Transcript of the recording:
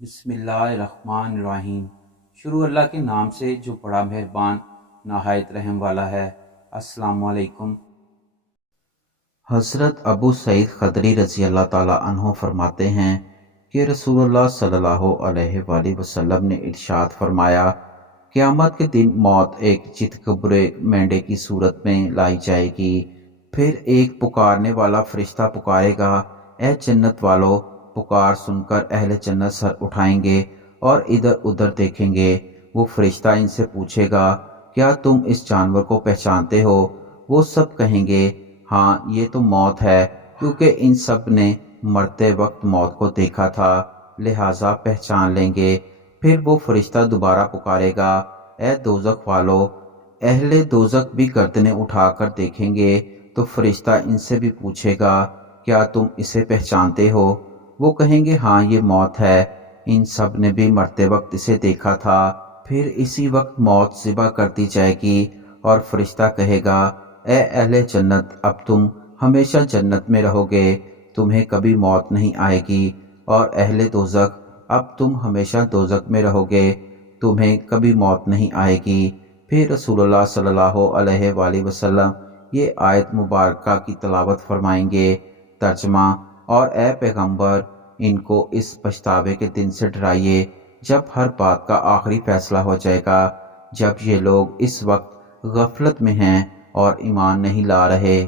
بسم اللہ الرحمن الرحیم۔ شروع اللہ کے نام سے جو بڑا مہربان نہایت رحم والا ہے۔ السلام علیکم۔ حضرت ابو سعید خدری رضی اللہ تعالیٰ عنہ فرماتے ہیں کہ رسول اللہ صلی اللہ علیہ وآلہ وسلم نے ارشاد فرمایا، قیامت کے دن موت ایک چتکبرے مینڈے کی صورت میں لائی جائے گی، پھر ایک پکارنے والا فرشتہ پکارے گا، اے جنت والو۔ پکار سن کر اہل جنت سر اٹھائیں گے اور ادھر ادھر دیکھیں گے۔ وہ فرشتہ ان سے پوچھے گا، کیا تم اس جانور کو پہچانتے ہو؟ وہ سب کہیں گے، ہاں یہ تو موت ہے، کیونکہ ان سب نے مرتے وقت موت کو دیکھا تھا، لہٰذا پہچان لیں گے۔ پھر وہ فرشتہ دوبارہ پکارے گا، اے دوزخ والو۔ اہل دوزخ بھی گردنیں اٹھا کر دیکھیں گے تو فرشتہ ان سے بھی پوچھے گا، کیا تم اسے پہچانتے ہو؟ وہ کہیں گے، ہاں یہ موت ہے، ان سب نے بھی مرتے وقت اسے دیکھا تھا۔ پھر اسی وقت موت ذبح کر دی جائے گی اور فرشتہ کہے گا، اے اہل جنت، اب تم ہمیشہ جنت میں رہو گے، تمہیں کبھی موت نہیں آئے گی۔ اور اہل دوزخ، اب تم ہمیشہ دوزخ میں رہو گے، تمہیں کبھی موت نہیں آئے گی۔ پھر رسول اللہ صلی اللہ علیہ وآلہ وسلم یہ آیت مبارکہ کی تلاوت فرمائیں گے۔ ترجمہ: اور اے پیغمبر، ان کو اس پچھتاوے کے دن سے ڈرائیے جب ہر بات کا آخری فیصلہ ہو جائے گا، جب یہ لوگ اس وقت غفلت میں ہیں اور ایمان نہیں لا رہے۔